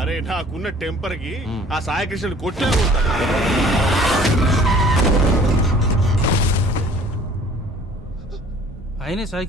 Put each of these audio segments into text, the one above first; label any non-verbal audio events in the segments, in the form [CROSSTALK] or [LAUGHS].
అరే నాకున్న టెంపర్కి ఆ సాయకృష్ణుడు కొట్టే. ఆయనే సాయి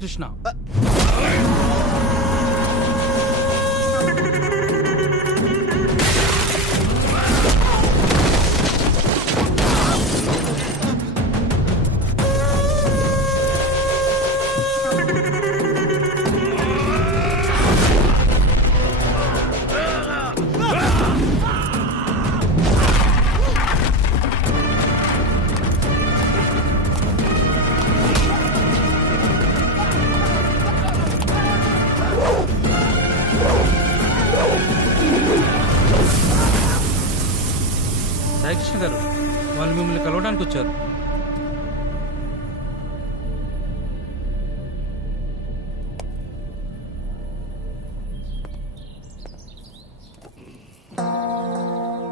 వాళ్ళు మిమ్మల్ని కలవడానికి వచ్చారు.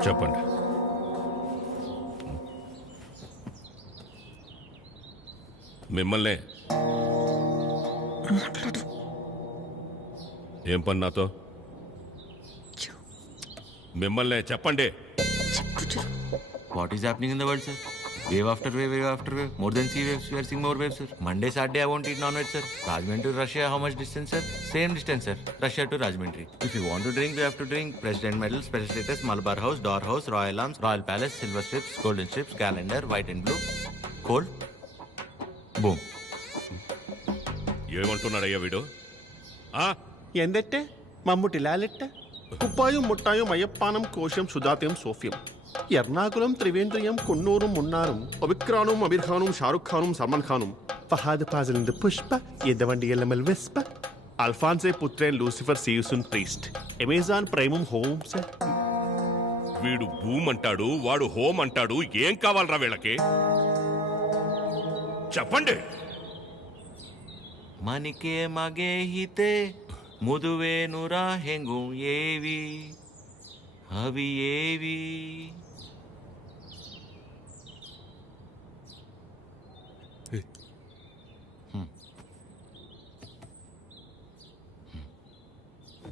చెప్పండి. మిమ్మల్నే. ఏం పని నాతో? మిమ్మల్నే చెప్పండి. What is happening in the world, sir? Wave after wave, wave after wave. More than sea waves, we are seeing more waves, sir. Monday, Saturday, I won't eat non-veg, sir. Rajahmundry to Russia, how much distance, sir? Same distance, sir. Russia to Rajahmundry. If you want to drink, you have to drink. President Medal, Special Status, Malabar House, Door House, Royal Arms, Royal Palace, Silver Strips, Golden Strips, Calendar, White and Blue. Cold. Boom. ఏమంటున్నాడయ్యా వీడు ఆ? എന്തെറ്റ് മമ്മൂട്ടി ലാലിട്ട് കുപ്പായും മുട്ടായും അയ്യപ്പാനം കോശം സുധാത്യം സോഫ്യം ఎర్నాకులం త్రివేంద్రియం కొన్నూరు మున్నారు అభిక్రానం అమీర్ ఖానం షారుఖ్ ఖాను సల్మాన్ ఖాను. ఫహాద్ ఫాజిల్ పుష్ప ఎదవండి LML Vespa. Alphonse Puthren Lucifer సీయుసున్ ప్రీస్ట్. అమెజాన్ ప్రైమం హోమ్స్ వీడు భూమ్ అంటాడు వాడు హోమ్ అంటాడు ఏం కావాలరా వీళ్ళకి? చెప్పండి. మనికే మగే హితే ముదువేను రాహెంగు ఏవి? அவியேவி.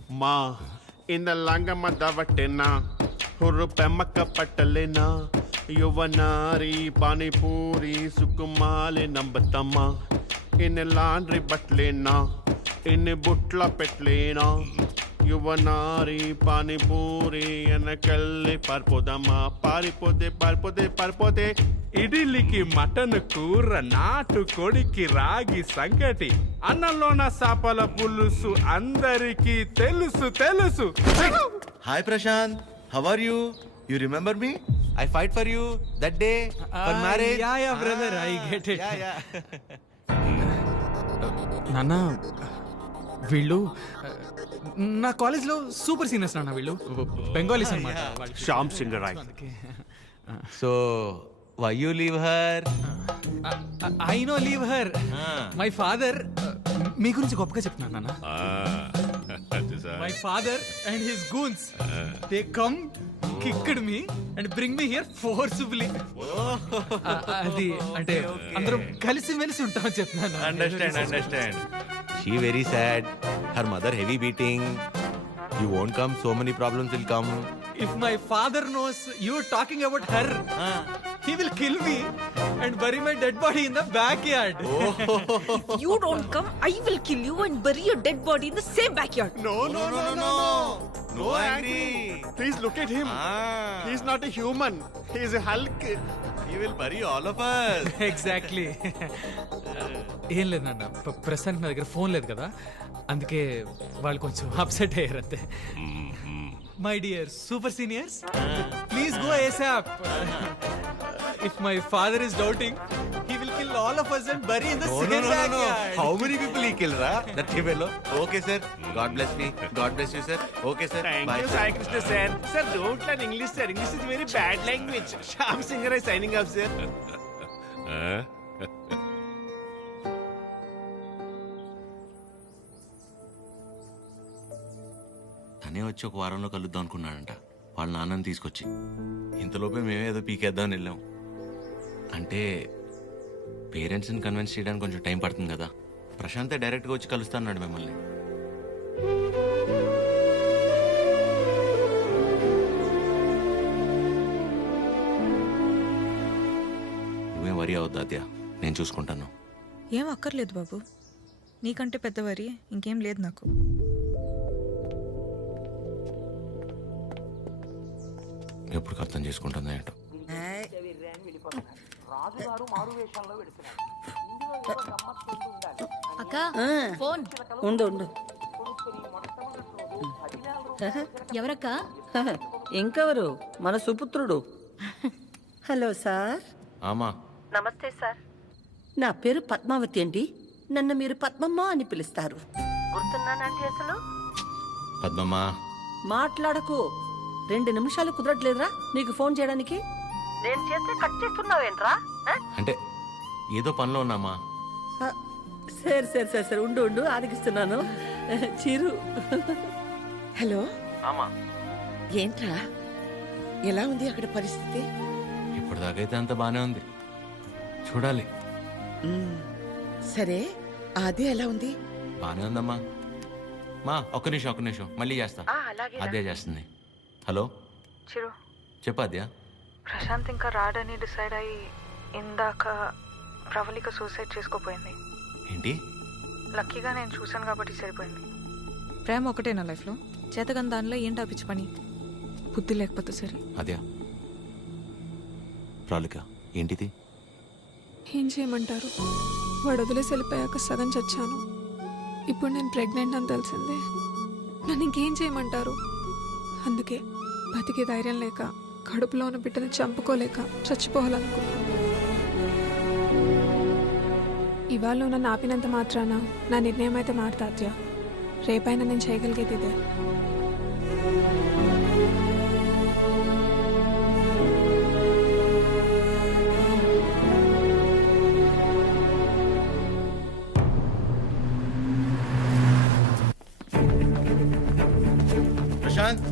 மா. இந்த லங்கம தவட்டேனா? ஒரு பெமக்க பட்டலேனா யுவனாரி பானிபூரி சுக்குமாலே நம்பத்தம்மா. என்ன லாண்ட்ரி பட்லேனா? என்ன புட்லா பெட்லேனா? యువనారి పానీపూరి వెనకెళ్ళి పారిపోదమ్మా పారిపోతే పారిపోతే పారిపోతే ఇడిలికి మటన్ కూర నాటు కొడికి రాగి సంగటి అన్నంలోన సాపల పులుసు అందరికీ తెలుసు తెలుసు Hi Prashant, how are you? You remember me? I fight for you that day for marriage. Yeah yeah brother I get it. నాన్న వీళ్ళు నా కాలేజ్లో సూపర్ సీనియర్స్ నాన్న వీళ్ళు. బెంగాలీస్ అనమాట Shyam Singh Roy so, why you leave her? I no leave her. My father మీ గురించి గొప్పగా చెప్తున్నాను నాన్న? My father and his goons they come kicked me and bring me here forcefully అది అంటే అందరం కలిసి మెలిసి ఉంటామని చెప్తున్నాను Understand, understand. She very sad. Her mother heavy beating. You won't come. So many problems will come. If my father knows you're talking about her, huh? he will kill me and bury my dead body in the backyard. Oh. if you don't come, I will kill you and bury your dead body in the same backyard. No, oh, no, no, no, no. no. No angry. Please look at him. Ah. He's not a human. He's a Hulk. He will bury all of us. [LAUGHS] Exactly [LAUGHS] ఏం లేదు నాన్న ప్ర- ప్రస్తుతానికి నా దగ్గర phone లేదు కదా అందుకే వాళ్ళు కొంచెం అప్సెట్ అయ్యారు అంతే my dear super seniors please go ASAP if my father is doubting all of us and bury in the No, same no, no, no, no. How many people he killed, ra? That fellow. Okay, sir. God bless me. God bless you, sir. Okay, sir. Thank Bye, you sir. Krishna sir sir don't learn English sir English is very bad language Shyam singer I signing off sir ఆ? తనే వచ్చి ఒక వారంలో కలుద్దాం అనుకున్నాడంట వాళ్ళ నాన్నని తీసుకొచ్చి ఇంతలోపే మేమే ఏదో పీకేద్దామని వెళ్ళాం అంటే పేరెంట్స్ని కన్విన్స్ చేయడానికి కొంచెం టైం పడుతుంది కదా. ప్రశాంతే డైరెక్ట్గా వచ్చి కలుస్తాన్నాడు మిమ్మల్ని. నువ్వేం వరి అవద్దు నేను చూసుకుంటాను. ఏం అక్కర్లేదు బాబు. నీకంటే పెద్ద వరి ఇంకేం లేదు నాకు. ఎప్పుడు అర్థం చేసుకుంటుందా అక్క ఫోన్. ఉండు ఉండు. ఎవరక్క? ఇంకెవరు? మన సుపుత్రుడు. Hello sir. ఆమా. నమస్తే సార్. నా పేరు పద్మావతి అండి. నన్ను మీరు పద్మమ్మ అని పిలుస్తారు. గుర్తున్నానండి అసలు? పద్మమ్మ. మాట్లాడకు. రెండు నిమిషాలు కుదరట్లేదురా నీకు ఫోన్ చేయడానికి? నేను చేస్తే కట్ చేస్తున్నావేంట్రా? అంటే ఏదో పనిలో ఉన్నామా? సరే సరే సరే సరే ఉండు ఉండు ఆరగిస్తున్నాను చిరు. హలో? ఆమా. ఏంట్రా? ఎలా ఉంది అక్కడ పరిస్థితి? ఇప్పటిదాకైతే అంత బానే ఉంది. చూడాలి. సరే అది ఎలా ఉంది? బానే ఉందమ్మా. మా ఒక్క నిమిషం ఒక్క నిమిషం. మళ్ళీ చేస్తా. అదే చేస్తుంది. హలో? చిరు. చెప్పు అద్యా ప్రశాంత్ ఇంకా రాడని డిసైడ్ అయ్యి ఇందాక ప్రవళిక సూసైడ్ చేసుకోపోయింది. ఏంటి? లక్కీగా నేను చూశాను కాబట్టి సరిపోయింది. ప్రేమ ఒకటే నా లైఫ్లో? చేతగని దానిలో ఏంటి ఆపించి పని? బుద్ధి లేకపోతే సరే. అద్యా ప్రాలిక ఏంటిది? ఏం చేయమంటారు? వాడు వదిలేసి వెళ్ళిపోయాక సగం చచ్చాను. ఇప్పుడు నేను ప్రెగ్నెంట్ అని తెలిసిందే. నన్ను ఇంకేం చేయమంటారు? అందుకే బతికే ధైర్యం లేక కడుపులో ఉన్న బిడ్డను చంపుకోలేక చచ్చిపోవాలనుకున్నాను. ఇవాళ నన్ను ఆపినంత మాత్రాన నా నిర్ణయం అయితే మారుతాత్య రేపైనా నేను చేయగలిగేది ఇదే. ప్రశాంత్.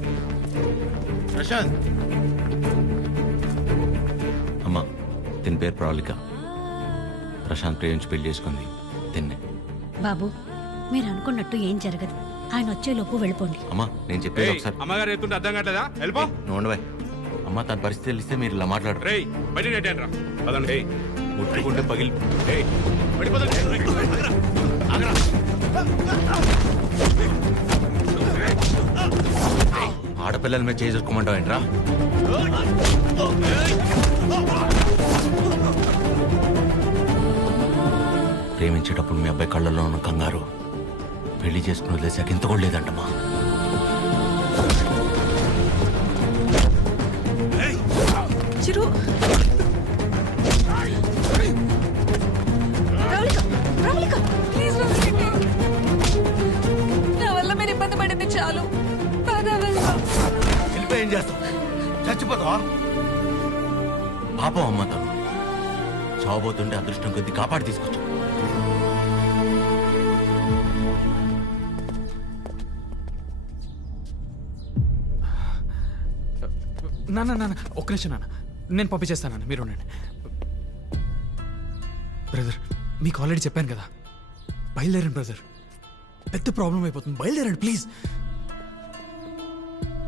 ప్రశాంత్. దీని పేరు ప్రాలిక ప్రశాంత్ ప్రేమించి పెళ్ళి చేసుకుంది. తిన్నే. బాబు మీరు అనుకున్నట్టు ఏం జరగదు. ఆయన వచ్చేలోపు వెళ్ళిపోండి. అమ్మా నేను చెప్పేది ఒకసారి. అమ్మగారు ఎత్తుంటే అర్థం కావట్లేదా? వెళ్ళిపో. నువ్వు ఉండవే. అమ్మా తన పరిస్థితి తెలిస్తే మీరు ఇలా మాట్లాడరు. రేయ్ బయట నెట్టండి రా పదండి ముట్టుకుంటే పగిలి ఏయ్, బయట పదండి. ఆడపిల్లల మీద చేసుకోమంటావు ప్రేమించేటప్పుడు మీ అబ్బాయి కళ్ళల్లో ఉన్న కంగారు పెళ్ళి చేసుకుని వదిలేసాక ఇంత కూడా లేదంటమ్మా. చిరు. ప్రవళిక ప్రవళిక ప్లీజ్ వదిలేయండి. నా వల్ల మీరు ఇబ్బంది పడింది చాలు. పద వెళ్దాం వెళ్ళిపోయి ఏం చేస్తావు? చచ్చిపోతావా? పాపం అమ్మ తను. చావబోతుంటే అదృష్టం కొద్ది కాపాడి తీసుకొచ్చు నాన్న నాన్న ఒక్క నిమిషం నాన్న. నేను పంపించేస్తాను మీరు ఉండండి. బ్రదర్ మీకు ఆల్రెడీ చెప్పాను కదా. బయలుదేరండి బ్రదర్ పెద్ద ప్రాబ్లం అయిపోతుంది. బయలుదేరండి ప్లీజ్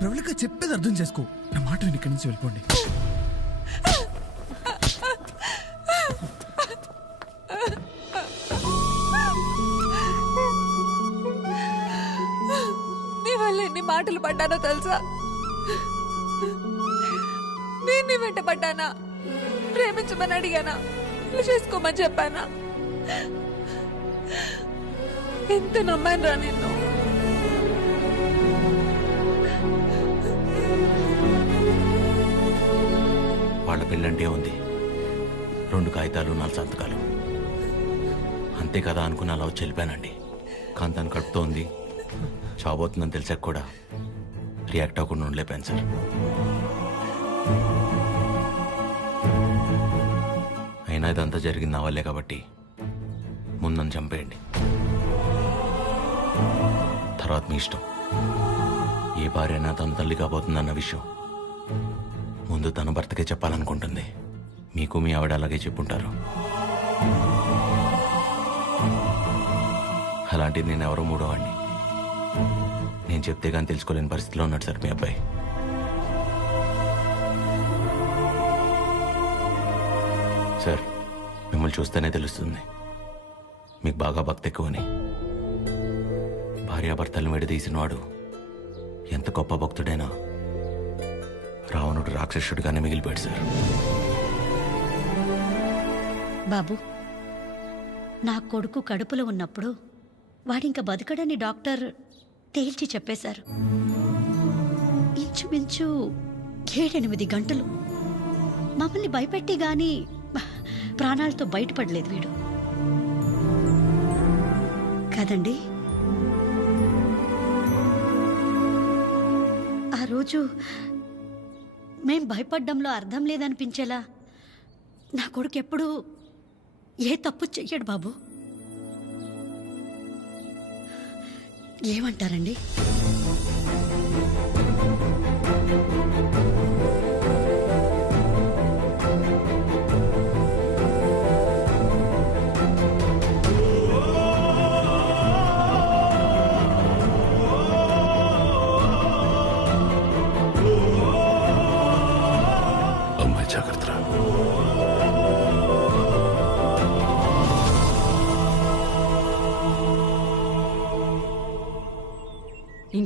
ప్రవళిక చెప్పేది అర్థం చేసుకో. నా మాట విని ఇక్కడి నుంచి వెళ్ళిపోండి. నీ వల్ల ఎన్ని మాటలు పడ్డానో తెలుసా? నేను నీ వెంట పడ్డానా ప్రేమించమని అడిగానా? పెళ్ళి చేసుకోమని చెప్పానా? ఎంత నమ్మాను రా నిన్ను? వాళ్ళ పెళ్ళంటే ఉంది. రెండు కాగితాలు నాలుగు సంతకాలు. అంతే కదా అనుకుని అలా వచ్చి వెళ్ళిపోయానండి. కానీ తను కడుపుతో ఉంది చావబోతుందని తెలిసాక కూడా రియాక్ట్ అవ్వకుండా ఉండలేపాను సార్. అయినా ఇదంతా జరిగింది నా వల్లే కాబట్టి ముందని చంపేయండి. తర్వాత మీ ఇష్టం. ఏ భార్య అయినా తన తల్లి కాబోతుందన్న విషయం ముందు తన భర్తకే చెప్పాలనుకుంటుంది. మీకు మీ ఆవిడ అలాగే చెప్పుంటారు. అలాంటిది నేను ఎవరో మూడో వాడిని నేను చెప్తే కానీ తెలుసుకోలేని పరిస్థితిలో ఉన్నాడు సార్ మీ అబ్బాయి. సార్ మిమ్మల్ని చూస్తేనే తెలుస్తుంది. మీకు బాగా భక్తి ఎక్కువని. భార్యాభర్తలను విడదీసినవాడు ఎంత గొప్ప భక్తుడైనా రావణుడు రాక్షసుడిగానే మిగిలిపోయాడు సార్. బాబు నా కొడుకు కడుపులో ఉన్నప్పుడు వాడింక బతకడని డాక్టర్ తేల్చి చెప్పేశారు. ఇంచుమించు ఏడెనిమిది గంటలు. మమ్మల్ని భయపెట్టి గాని ప్రాణాలతో బయటపడలేదు వీడు. కదండి. ఆ రోజు మేం భయపడ్డంలో అర్థం లేదనిపించేలా నా కొడుకు ఎప్పుడూ ఏ తప్పు చెయ్యడు బాబు. ఏమంటారండి?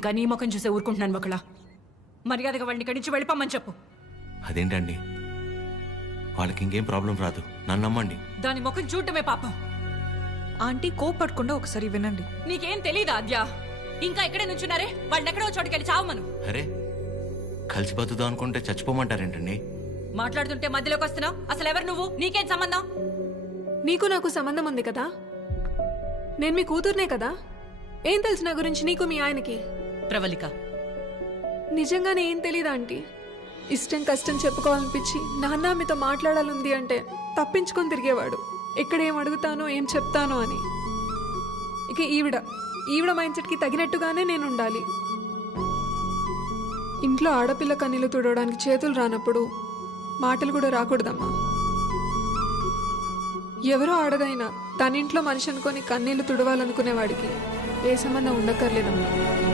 ఇంకా నీ ముఖం చూసే ఊరుకుంటున్నాను ఒకలా మర్యాదగా వాడిని ఇక్కడి నుంచి వెళ్ళిపోమని చెప్పు. అదేంటండి? వాళ్ళకి ఇంకేం ప్రాబ్లం రాదు. నన్ను నమ్మండి. దాని ముఖం చూడటమే పాపం. ఆంటీ కోపడకుండా ఒకసారి వినండి. నీకేం తెలీదా అద్యా ఇంకా ఇక్కడే నుంచున్నారే? వాళ్ళని ఎక్కడో చోటుకెళ్ళి చావమను. అరే కలిసి బతుకుదాం అనుకుంటే చచ్చిపోమంటారేంటండి? మాట్లాడుతుంటే మధ్యలోకి వస్తున్నావు? అసలు ఎవరు నువ్వు? నీకేం సంబంధం? నీకు నాకు సంబంధం ఉంది కదా? నేను మీ కూతుర్నే కదా? ఏం తెలుసు నా గురించి? నీకు మీ ఆయనకి? ప్రవళిక. నిజంగానే ఏం తెలీదా ఆంటీ? ఇష్టం కష్టం చెప్పుకోవాలనిపించి నాన్న మీతో మాట్లాడాలంది అంటే తప్పించుకొని తిరిగేవాడు. ఎక్కడ ఏం అడుగుతానో ఏం చెప్తానో అని. ఇక ఈవిడ ఈవిడ మైండ్ సెట్కి తగినట్టుగానే నేను ఉండాలి ఇంట్లో ఆడపిల్ల కన్నీళ్ళు తుడవడానికి చేతులు రానప్పుడు మాటలు కూడా రాకూడదమ్మా. ఎవరో ఆడదైనా తన ఇంట్లో మనిషి అనుకొని కన్నీళ్ళు తుడవాలనుకునేవాడికి ఏ సంబంధం ఉండక్కర్లేదమ్మా.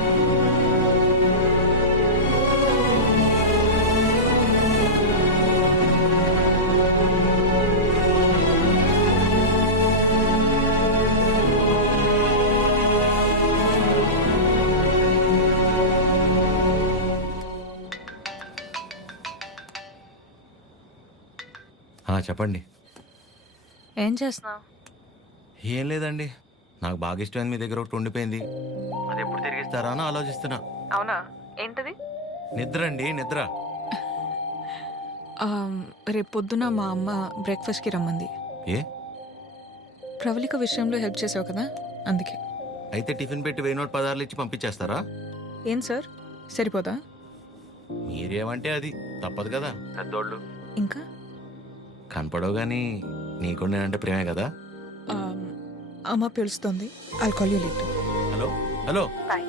చెప్పండి. ఏం చేస్తున్నావు ఏం లేదండి. నాకు బాగా ఇష్టమైంది మీ దగ్గర ఒకటి ఉండిపోయింది. అది ఎప్పుడు తిరిగిస్తారా అని ఆలోచిస్తున్నా. అవునా? ఏంటది? నిద్ర అండి నిద్ర. రేపు పొద్దున మా అమ్మ బ్రేక్ఫాస్ట్కి రమ్మంది. ఏ? ప్రవళిక విషయంలో హెల్ప్ చేసావు కదా అందుకే. అయితే టిఫిన్ పెట్టి వెయ్యి నోట్ పదార్లు ఇచ్చి పంపించేస్తారా? ఏం సార్? సరిపోదా? మీరేమంటే అది తప్పదు కదా పెద్దోళ్ళు. ఇంకా? కనపడవు కానీ నీకు నేనంటే ప్రేమే కదా? అమ్మ పిలుస్తుంది. I'll call you late hello hello bye